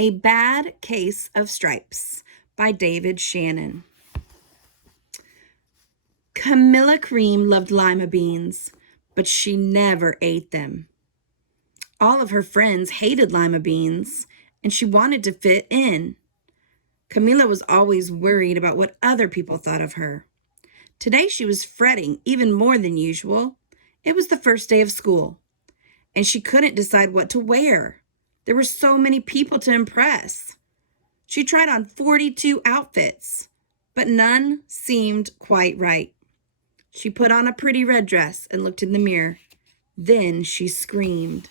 A Bad Case of Stripes by David Shannon. Camilla Cream loved lima beans, but she never ate them. All of her friends hated lima beans, and she wanted to fit in. Camilla was always worried about what other people thought of her. Today she was fretting even more than usual. It was the first day of school, and she couldn't decide what to wear. There were so many people to impress. She tried on 42 outfits, but none seemed quite right. She put on a pretty red dress and looked in the mirror. Then she screamed.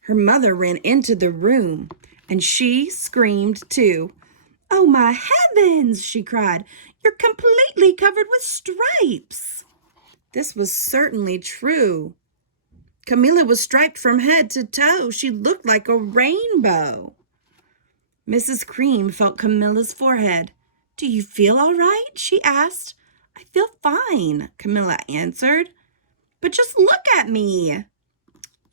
Her mother ran into the room, and she screamed too. "Oh, my heavens," she cried. "You're completely covered with stripes." This was certainly true. Camilla was striped from head to toe. She looked like a rainbow. Mrs. Cream felt Camilla's forehead. "Do you feel all right?" she asked. "I feel fine," Camilla answered. "But just look at me."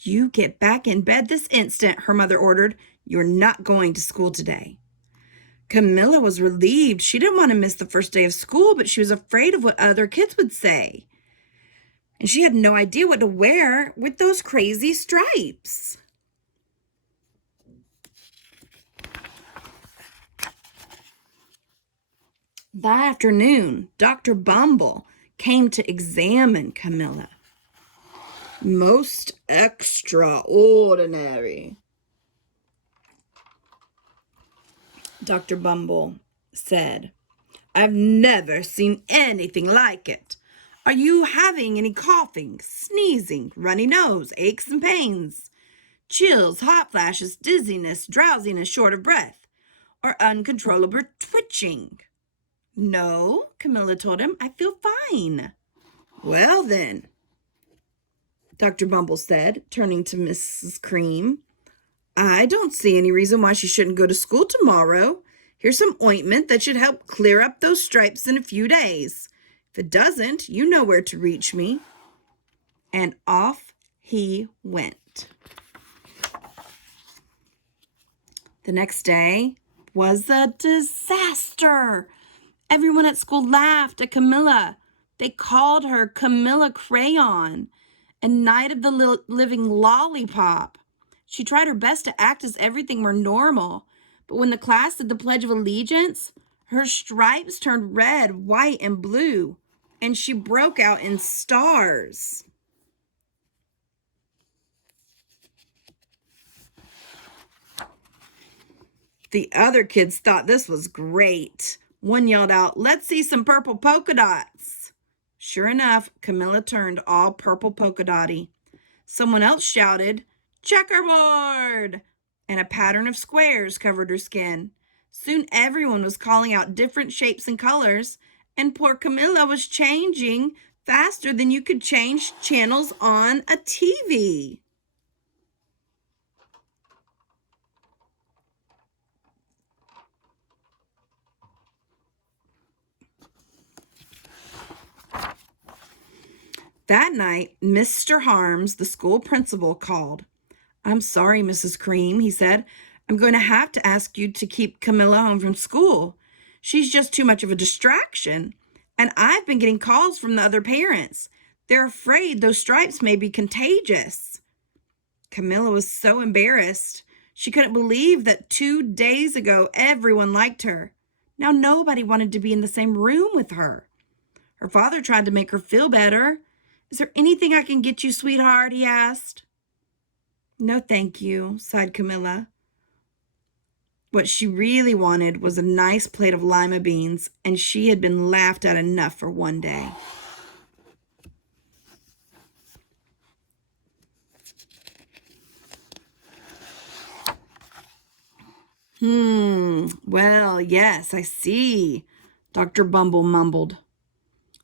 "You get back in bed this instant," her mother ordered. "You're not going to school today." Camilla was relieved. She didn't want to miss the first day of school, but she was afraid of what other kids would say. And she had no idea what to wear with those crazy stripes. That afternoon, Dr. Bumble came to examine Camilla. "Most extraordinary," Dr. Bumble said. "I've never seen anything like it. Are you having any coughing, sneezing, runny nose, aches and pains, chills, hot flashes, dizziness, drowsiness, short of breath, or uncontrollable twitching?" "No," Camilla told him. "I feel fine." "Well then," Dr. Bumble said, turning to Mrs. Cream, "I don't see any reason why she shouldn't go to school tomorrow. Here's some ointment that should help clear up those stripes in a few days. If it doesn't, you know where to reach me." And off he went. The next day was a disaster. Everyone at school laughed at Camilla. They called her Camilla Crayon and Night of the Living Lollipop. She tried her best to act as everything were normal, but when the class did the Pledge of Allegiance, her stripes turned red, white, and blue, and she broke out in stars. The other kids thought this was great. One yelled out, "Let's see some purple polka dots." Sure enough, Camilla turned all purple polka dotty. Someone else shouted, "Checkerboard!" and a pattern of squares covered her skin. Soon everyone was calling out different shapes and colors, and poor Camilla was changing faster than you could change channels on a TV. That night, Mr. Harms, the school principal, called. "I'm sorry, Mrs. Cream," he said. "I'm going to have to ask you to keep Camilla home from school. She's just too much of a distraction. And I've been getting calls from the other parents. They're afraid those stripes may be contagious." Camilla was so embarrassed. She couldn't believe that 2 days ago everyone liked her. Now nobody wanted to be in the same room with her. Her father tried to make her feel better. "Is there anything I can get you, sweetheart?" he asked. "No, thank you," sighed Camilla. What she really wanted was a nice plate of lima beans, and she had been laughed at enough for one day. Well, yes, I see," Dr. Bumble mumbled.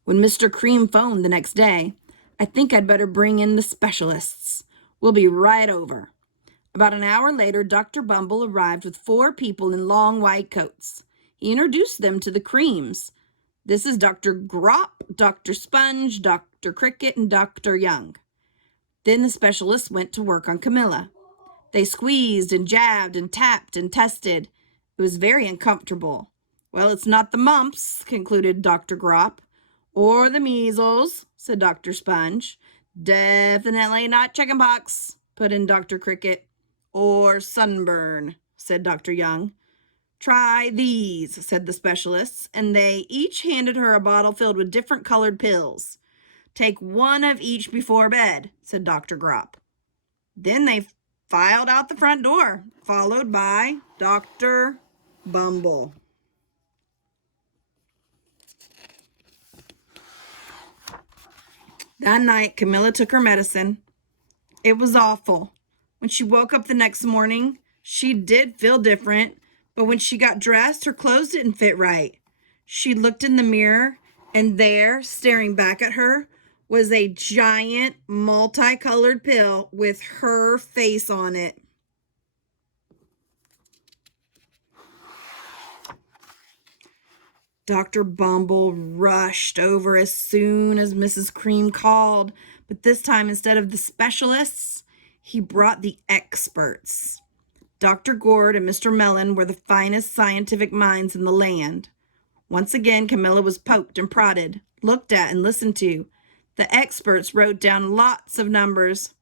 When Mr. Cream phoned the next day, "I think I'd better bring in the specialists. We'll be right over." About an hour later, Dr. Bumble arrived with 4 people in long white coats. He introduced them to the Creams. "This is Dr. Grop, Dr. Sponge, Dr. Cricket, and Dr. Young." Then the specialists went to work on Camilla. They squeezed and jabbed and tapped and tested. It was very uncomfortable. Well, it's not the mumps, concluded Dr. Grop. Or the measles, said Dr. Sponge. Definitely not chickenpox, put in Dr. Cricket. Or sunburn, said Dr. Young. Try these, said the specialists, and they each handed her a bottle filled with different colored pills. Take one of each before bed, said Dr. Grop. Then they filed out the front door, followed by Dr. Bumble. That night, Camilla took her medicine. It was awful. When she woke up the next morning, she did feel different, but when she got dressed, her clothes didn't fit right. She looked in the mirror, and there, staring back at her, was a giant multicolored pill with her face on it. Dr. Bumble rushed over as soon as Mrs. Cream called, but this time, instead of the specialists, he brought the experts. Dr. Gourd and Mr. Mellon were the finest scientific minds in the land. Once again, Camilla was poked and prodded, looked at and listened to. The experts wrote down lots of numbers.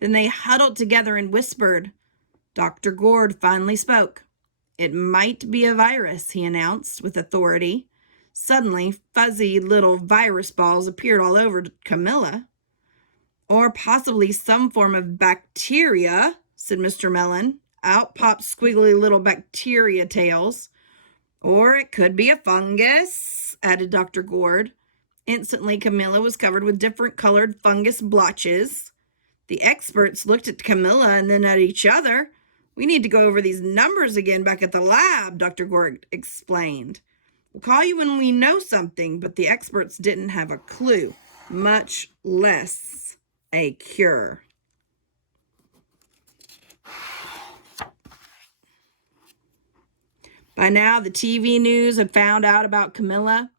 Then they huddled together and whispered. Dr. Gourd finally spoke. It might be a virus, he announced with authority. Suddenly, fuzzy little virus balls appeared all over Camilla. Or possibly some form of bacteria, said Mr. Mellon. Out popped squiggly little bacteria tails. Or it could be a fungus, added Dr. Gourd. Instantly, Camilla was covered with different colored fungus blotches. The experts looked at Camilla and then at each other. We need to go over these numbers again back at the lab, Dr. Gourd explained. We'll call you when we know something, but the experts didn't have a clue, much less a cure. By now, the TV news had found out about Camilla.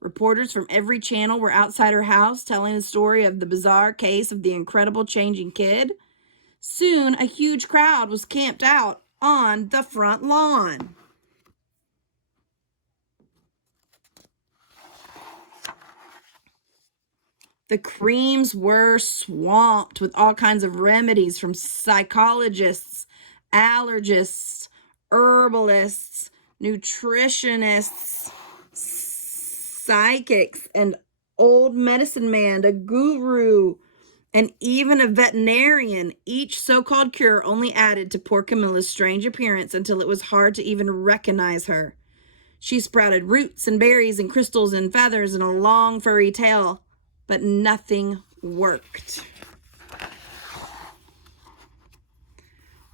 Reporters from every channel were outside her house telling the story of the bizarre case of the incredible changing kid. Soon, a huge crowd was camped out on the front lawn. The Creams were swamped with all kinds of remedies from psychologists, allergists, herbalists, nutritionists, psychics, an old medicine man, a guru, and even a veterinarian. Each so-called cure only added to poor Camilla's strange appearance until it was hard to even recognize her. She sprouted roots and berries and crystals and feathers and a long furry tail, but nothing worked.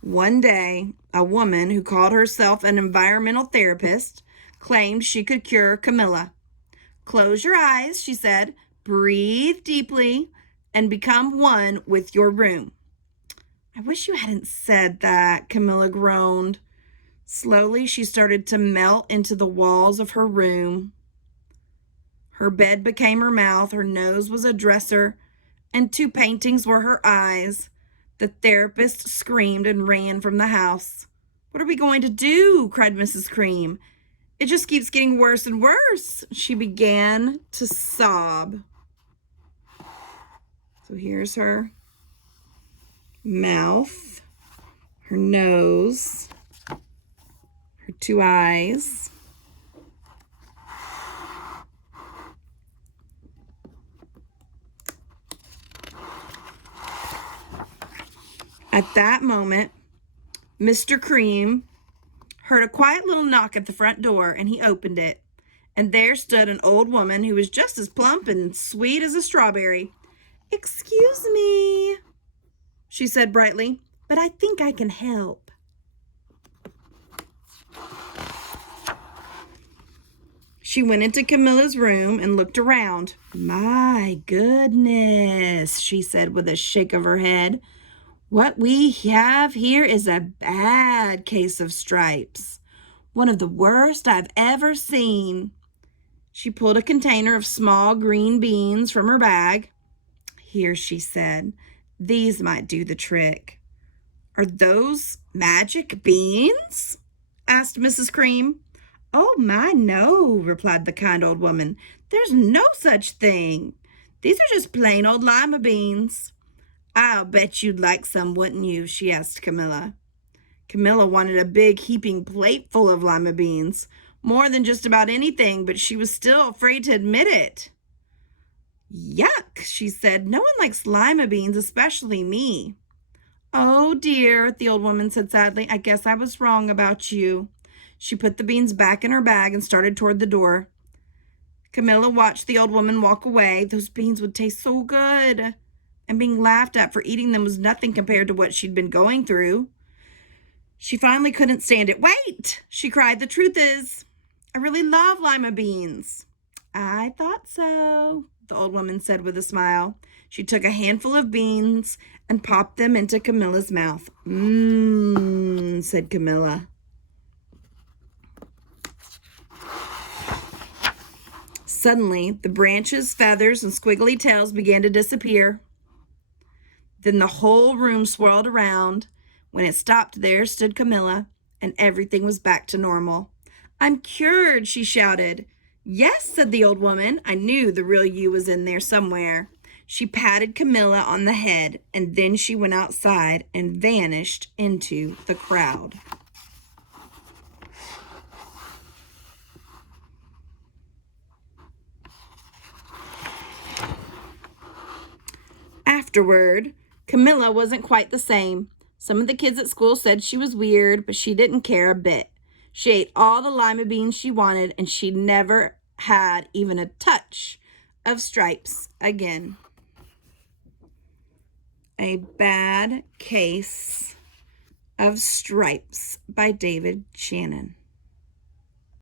One day, a woman who called herself an environmental therapist claimed she could cure Camilla. Close your eyes, she said, breathe deeply, and become one with your room. I wish you hadn't said that, Camilla groaned. Slowly, she started to melt into the walls of her room. Her bed became her mouth, her nose was a dresser, and 2 paintings were her eyes. The therapist screamed and ran from the house. What are we going to do? Cried Mrs. Cream. It just keeps getting worse and worse. She began to sob. So here's her mouth, her nose, her 2 eyes. At that moment, Mr. Cream heard a quiet little knock at the front door, and he opened it. And there stood an old woman who was just as plump and sweet as a strawberry. "Excuse me," she said brightly, "but I think I can help." She went into Camilla's room and looked around. "My goodness," she said with a shake of her head. "What we have here is a bad case of stripes. One of the worst I've ever seen." She pulled a container of small green beans from her bag. "Here," she said, These might do the trick. Are those magic beans? Asked Mrs. Cream. Oh my, no, replied the kind old woman. There's no such thing. These are just plain old lima beans. I'll bet you'd like some, wouldn't you? She asked Camilla. Camilla wanted a big heaping plate full of lima beans, more than just about anything, but she was still afraid to admit it. Yuck, she said. No one likes lima beans, especially me. Oh dear, the old woman said sadly. I guess I was wrong about you. She put the beans back in her bag and started toward the door. Camilla watched the old woman walk away. Those beans would taste so good. And being laughed at for eating them was nothing compared to what she'd been going through. She finally couldn't stand it. Wait, she cried. The truth is, I really love lima beans. I thought so, the old woman said with a smile. She took a handful of beans and popped them into Camilla's mouth. Mmm, said Camilla. Suddenly, the branches, feathers, and squiggly tails began to disappear. Then the whole room swirled around. When it stopped, there stood Camilla, and everything was back to normal. I'm cured, she shouted. Yes, said the old woman. I knew the real you was in there somewhere. She patted Camilla on the head, and then she went outside and vanished into the crowd. Afterward, Camilla wasn't quite the same. Some of the kids at school said she was weird, but she didn't care a bit. She ate all the lima beans she wanted, and she never had even a touch of stripes again. A Bad Case of Stripes by David Shannon.